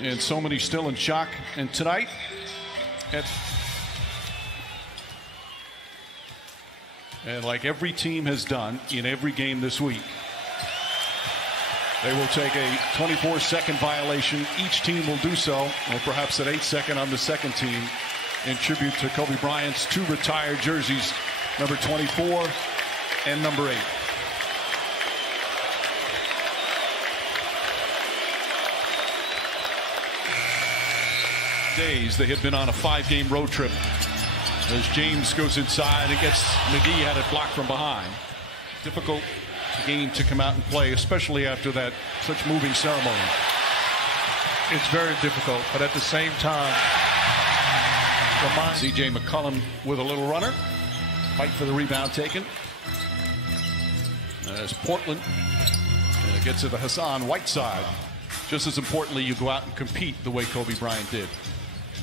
And so many still in shock. And tonight, and like every team has done in every game this week, they will take a 24-second violation. Each team will do so, or perhaps an 8-second on the second team, in tribute to Kobe Bryant's 2 retired jerseys, number 24 and number 8. Days they had been on a 5-game road trip as James goes inside and gets McGee had it blocked from behind. Difficult game to come out and play, especially after that such moving ceremony. It's very difficult, but at the same time, CJ McCollum with a little runner, fight for the rebound taken as Portland gets to the Hassan Whiteside. Just as importantly, you go out and compete the way Kobe Bryant did.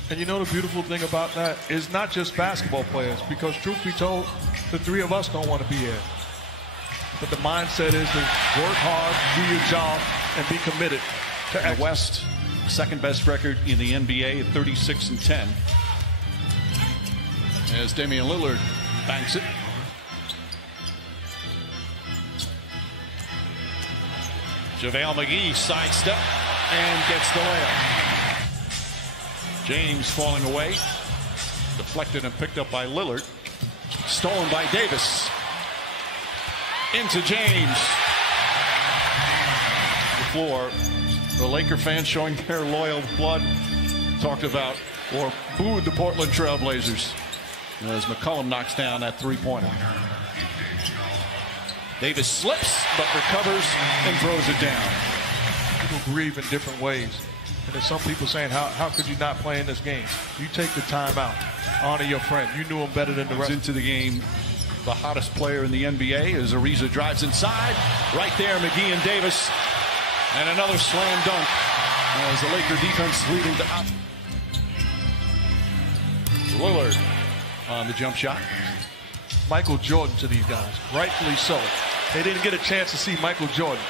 And you know the beautiful thing about that is not just basketball players, because truth be told, the 3 of us don't want to be here. But the mindset is to work hard, do your job, and be committed to the West. Second best record in the NBA at 36-10. As Damian Lillard banks it. JaVale McGee sidestep and gets the layup. James falling away. Deflected and picked up by Lillard. Stolen by Davis. Into James. The floor. The Laker fans showing their loyal blood talked about or booed the Portland Trail Blazers as McCollum knocks down that 3-pointer. Davis slips but recovers and throws it down. People grieve in different ways. And there's some people saying, how could you not play in this game? You take the time out. Honor your friend. You knew him better than the rest. Into the game, the hottest player in the NBA as Ariza drives inside. Right there, McGee and Davis. And another slam dunk as the Laker defense leading to Lillard on the jump shot. Michael Jordan to these guys, rightfully so. They didn't get a chance to see Michael Jordan,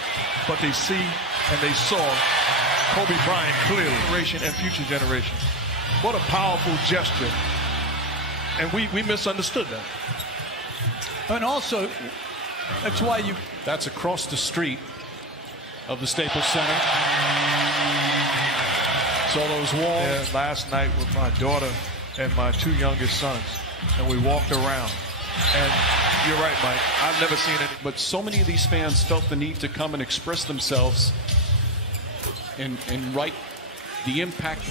but they see and they saw Kobe Bryant clearly, generation and future generations. What a powerful gesture. And we misunderstood that. And also, that's why that's across the street of the Staples Center. Saw those walls. Yeah, last night with my daughter and my 2 youngest sons, and we walked around. And you're right, Mike. I've never seen it. But so many of these fans felt the need to come and express themselves and write the impact.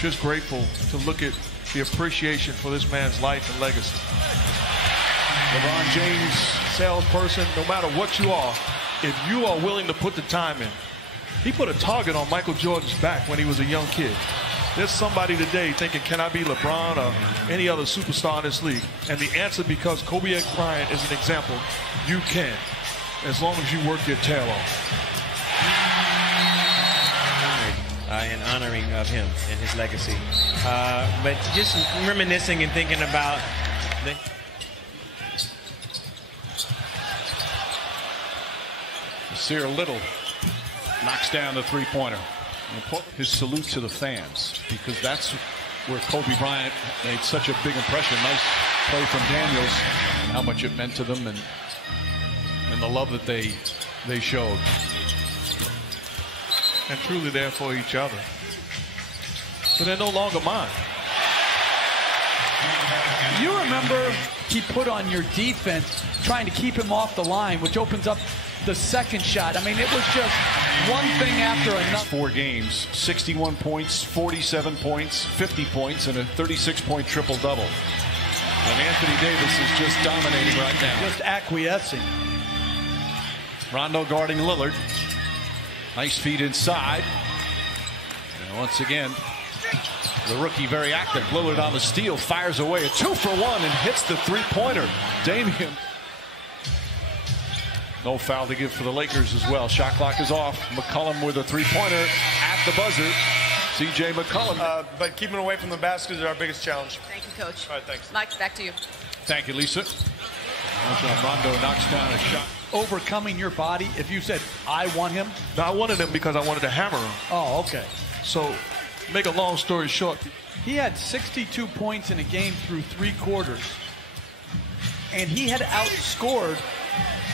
Just grateful to look at the appreciation for this man's life and legacy. LeBron James, salesperson, no matter what you are, if you are willing to put the time in. He put a target on Michael Jordan's back when he was a young kid. There's somebody today thinking, can I be LeBron or any other superstar in this league? And the answer, because Kobe Bryant is an example, you can, as long as you work your tail off. In honoring of him and his legacy. But just reminiscing and thinking about the... Nasir Little knocks down the 3-pointer. His salute to the fans, because that's where Kobe Bryant made such a big impression. Nice play from Daniels, and how much it meant to them, and the love that they showed. And truly there for each other. But they're no longer mine. You remember he put on your defense trying to keep him off the line, which opens up the second shot. I mean, it was just one thing after another. 4 games, 61 points, 47 points, 50 points, and a 36-point triple-double. And Anthony Davis is just dominating right now. Just acquiescing. Rondo guarding Lillard. Nice feed inside. And once again, the rookie very active. Lillard on the steal, fires away a 2-for-1 and hits the 3-pointer. Damian. No foul to give for the Lakers as well. Shot clock is off. McCollum with a 3-pointer at the buzzer. CJ McCollum. But keeping away from the basket is our biggest challenge. Thank you, Coach. All right, thanks. Mike, back to you. Thank you, Lisa. Rondo knocks down a shot. Overcoming your body, if you said, I want him? No, I wanted him because I wanted to hammer him. Oh, okay. So Make a long story short, he had 62 points in a game through 3 quarters. And he had outscored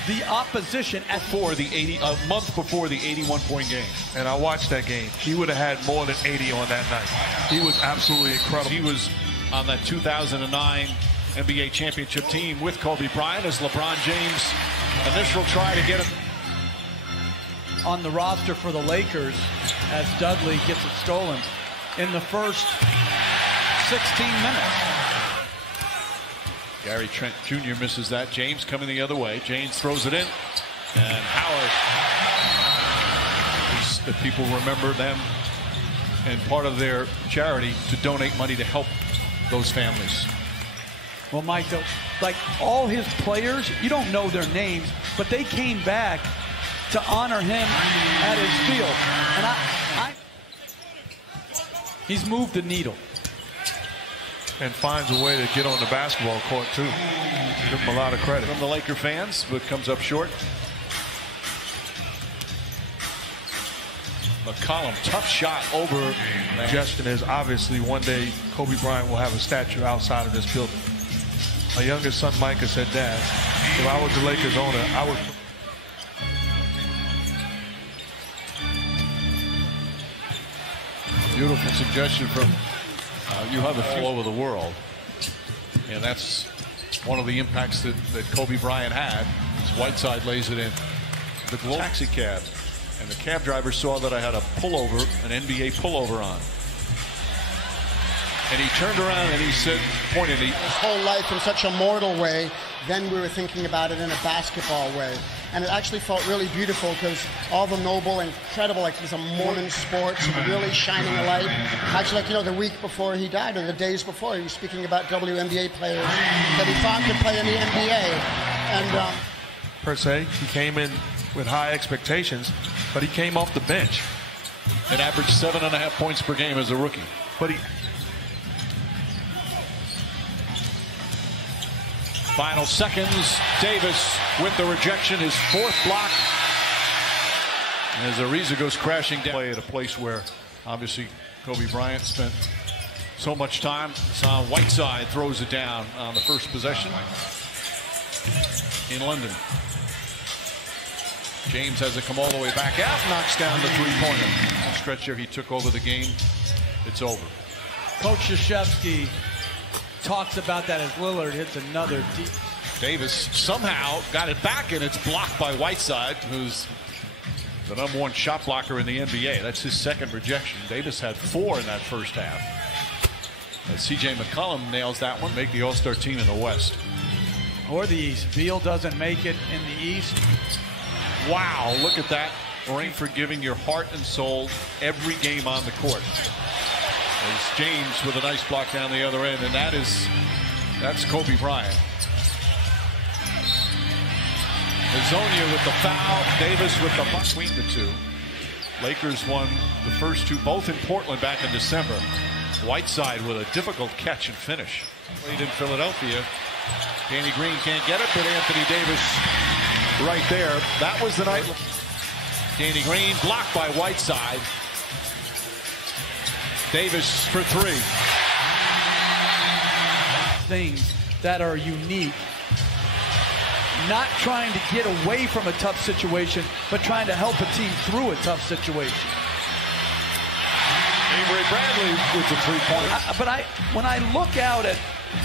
the opposition at a month before the 81-point game. And I watched that game. He would have had more than 80 on that night. He was absolutely incredible. He was on that 2009 NBA championship team with Kobe Bryant as LeBron James' initial try to get him on the roster for the Lakers as Dudley gets it stolen in the first 16 minutes. Gary Trent Jr. misses that. James coming the other way. James throws it in. And Howard. The people remember them and part of their charity to donate money to help those families. Well, Mike, like all his players, you don't know their names, but they came back to honor him at his field. And he's moved the needle. And finds a way to get on the basketball court, too. Give him a lot of credit. From the Laker fans, but comes up short. McCollum, tough shot over. Suggestion is obviously one day Kobe Bryant will have a statue outside of this building. My youngest son, Micah, said, Dad, if I was the Lakers owner, I would... Beautiful suggestion from you have it all over the world. And that's one of the impacts that Kobe Bryant had. As Whiteside lays it in. The taxi cab. And the cab driver saw that I had a pullover, an NBA pullover on. And he turned around and he said, pointed, his whole life in such a mortal way. Then we were thinking about it in a basketball way. And it actually felt really beautiful because all the noble, incredible, like these Mormon sports really shining a light. Actually, like, you know, the week before he died or the days before, he was speaking about WNBA players that he thought could play in the NBA. And per se, he came in with high expectations, but he came off the bench. And averaged 7.5 points per game as a rookie. But he... Final seconds, Davis with the rejection, his 4th block. As Ariza goes crashing down. Play at a place where obviously Kobe Bryant spent so much time. Saw Whiteside throws it down on the first possession in London. James has it come all the way back out, knocks down the 3-pointer. Stretch there, he took over the game. It's over. Coach Krzyzewski talks about that as Lillard hits another deep. Davis somehow got it back, and it's blocked by Whiteside, who's the #1 shot blocker in the NBA. That's his 2nd rejection. Davis had 4 in that first half. CJ McCollum nails that one, make the All-Star team in the West. Or the East. Beal doesn't make it in the East. Wow, look at that. Ring for giving your heart and soul every game on the court. There's James with a nice block down the other end, and that's Kobe Bryant. Hazonia with the foul, Davis with the buck between the two. Lakers won the first 2, both in Portland back in December. Whiteside with a difficult catch and finish. Played in Philadelphia. Danny Green can't get it, but Anthony Davis right there. That was the night. Danny Green blocked by Whiteside. Davis for 3. Things that are unique. Not trying to get away from a tough situation, but trying to help a team through a tough situation. Avery Bradley with the 3-pointer. But when I look out at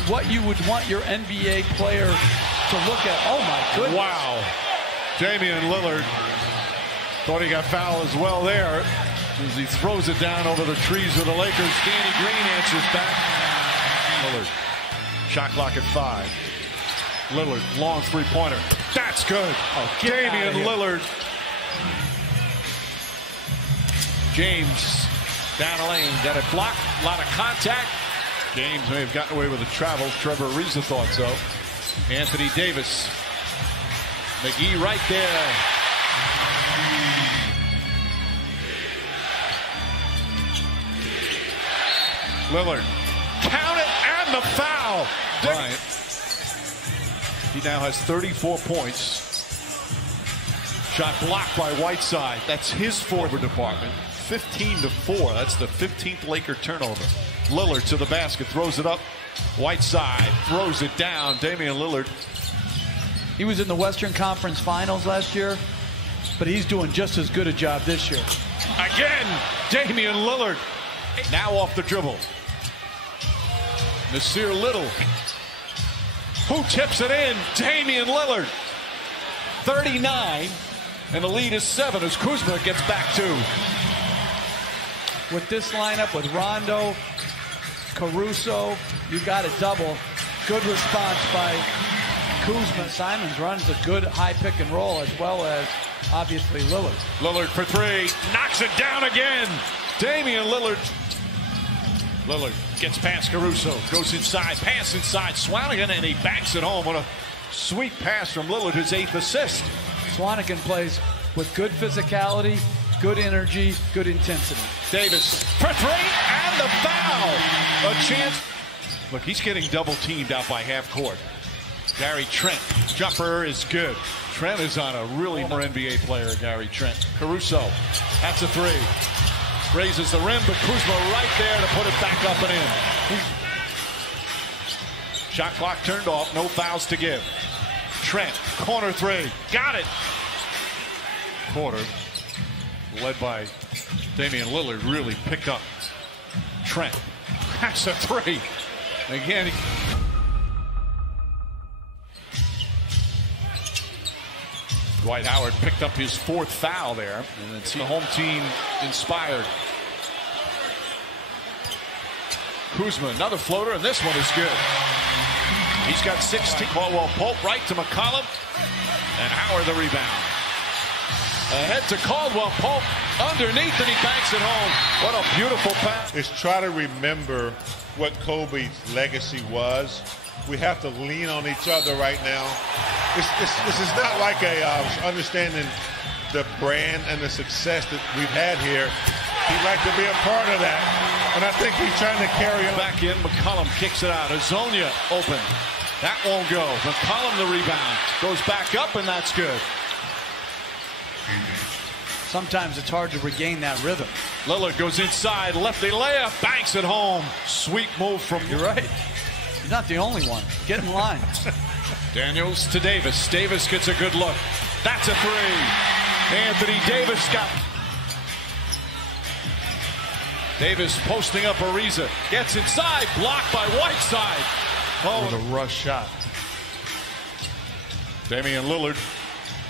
what you would want your NBA player to look at, oh my goodness. Wow. Damian Lillard thought he got fouled as well there. As he throws it down over the trees of the Lakers. Danny Green answers back. Lillard. Shot clock at 5. Lillard, long 3-pointer. That's good. Oh, Damian Lillard. James down the lane. Got it blocked. A lot of contact. James may have gotten away with the travel. Trevor Ariza thought so. Anthony Davis. McGee right there. Lillard. Count it, and the foul. Bryant. He now has 34 points. Shot blocked by Whiteside. That's his forward department. 15-4. That's the 15th Laker turnover. Lillard to the basket, throws it up. Whiteside throws it down. Damian Lillard. He was in the Western Conference Finals last year, but he's doing just as good a job this year. Again, Damian Lillard. Now off the dribble. Nasir Little. Who tips it in? Damian Lillard. 39. And the lead is 7 as Kuzma gets back 2. With this lineup, with Rondo, Caruso, you got a double. Good response by Kuzma. Simons runs a good high pick and roll, as well as obviously Lillard. Lillard for 3, knocks it down again. Damian Lillard. Lillard gets past Caruso, goes inside, pass inside, Swanigan, and he banks it home. What a sweet pass from Lillard, his 8th assist. Swanigan plays with good physicality, good energy, good intensity. Davis for 3, and the foul. A chance. Look, he's getting double teamed out by half court. Gary Trent, jumper is good. Trent is on a really more NBA player, Gary Trent. Caruso, that's a 3. Raises the rim, but Kuzma right there to put it back up and in. Shot clock turned off, no fouls to give. Trent, corner 3, got it. Quarter, led by Damian Lillard, really picked up Trent. That's a 3. Again, Dwight Howard picked up his 4th foul there, and it's the home team inspired. Kuzma, another floater, and this one is good. He's got 16. Caldwell Pope right to McCollum, and Howard the rebound. Ahead to Caldwell Pope, underneath, and he banks it home. What a beautiful pass. Is try to remember what Kobe's legacy was. We have to lean on each other right now. This is not like understanding the brand and the success that we've had here. He'd like to be a part of that, and I think he's trying to carry on. Back in, McCollum kicks it out. Azonia open. That won't go. McCollum the rebound. Goes back up, and that's good. Sometimes it's hard to regain that rhythm. Lillard goes inside, lefty layup, banks it home. Sweet move from... You're right. He's not the only one. Get in line. Daniels to Davis. Davis gets a good look. That's a 3. Anthony Davis got... Davis posting up Ariza. Gets inside, blocked by Whiteside. Oh, it was a rush shot. Damian Lillard.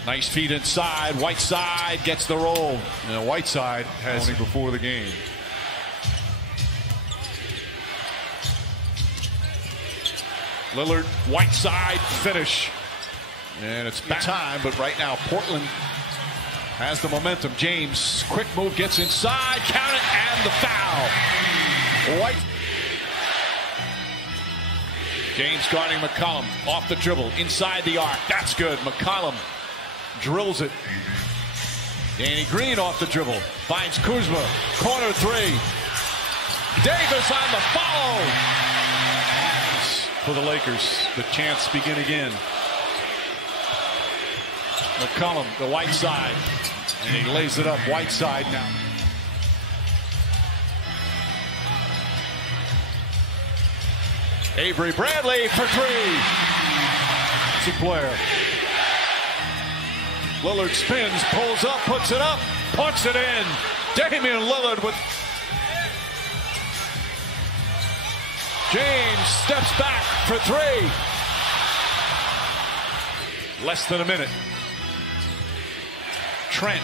Nice feet inside. Whiteside gets the roll. Now Whiteside has only before the game. Lillard, Whiteside, finish. And it's back time, but right now Portland has the momentum. James, quick move, gets inside, count it, and the foul. White. James guarding McCollum, off the dribble, inside the arc. That's good. McCollum drills it. Danny Green off the dribble, finds Kuzma, corner 3. Davis on the follow. For the Lakers, the chance begin again. McCollum, the Whiteside, and he lays it up. Whiteside now. Avery Bradley for 3. It's a player. Lillard spins, pulls up, puts it up, puts it in. Damian Lillard with... James steps back for 3. Less than a minute. Trent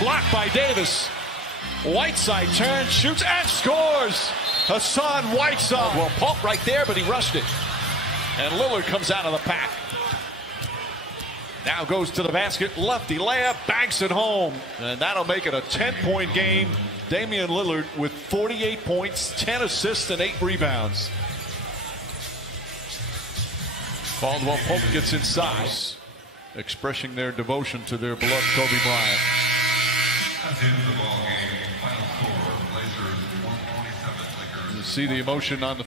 blocked by Davis. Whiteside turns, shoots, and scores. Hassan Whiteside. Well, Pope right there, but he rushed it. And Lillard comes out of the pack. Now goes to the basket, lefty layup, banks it home. And that'll make it a 10-point game. Damian Lillard with 48 points, 10 assists, and 8 rebounds. Caldwell Pope gets inside, expressing their devotion to their beloved Kobe Bryant. At the end of the ball game, final score, Blazers 127, Lakers. You see the emotion on the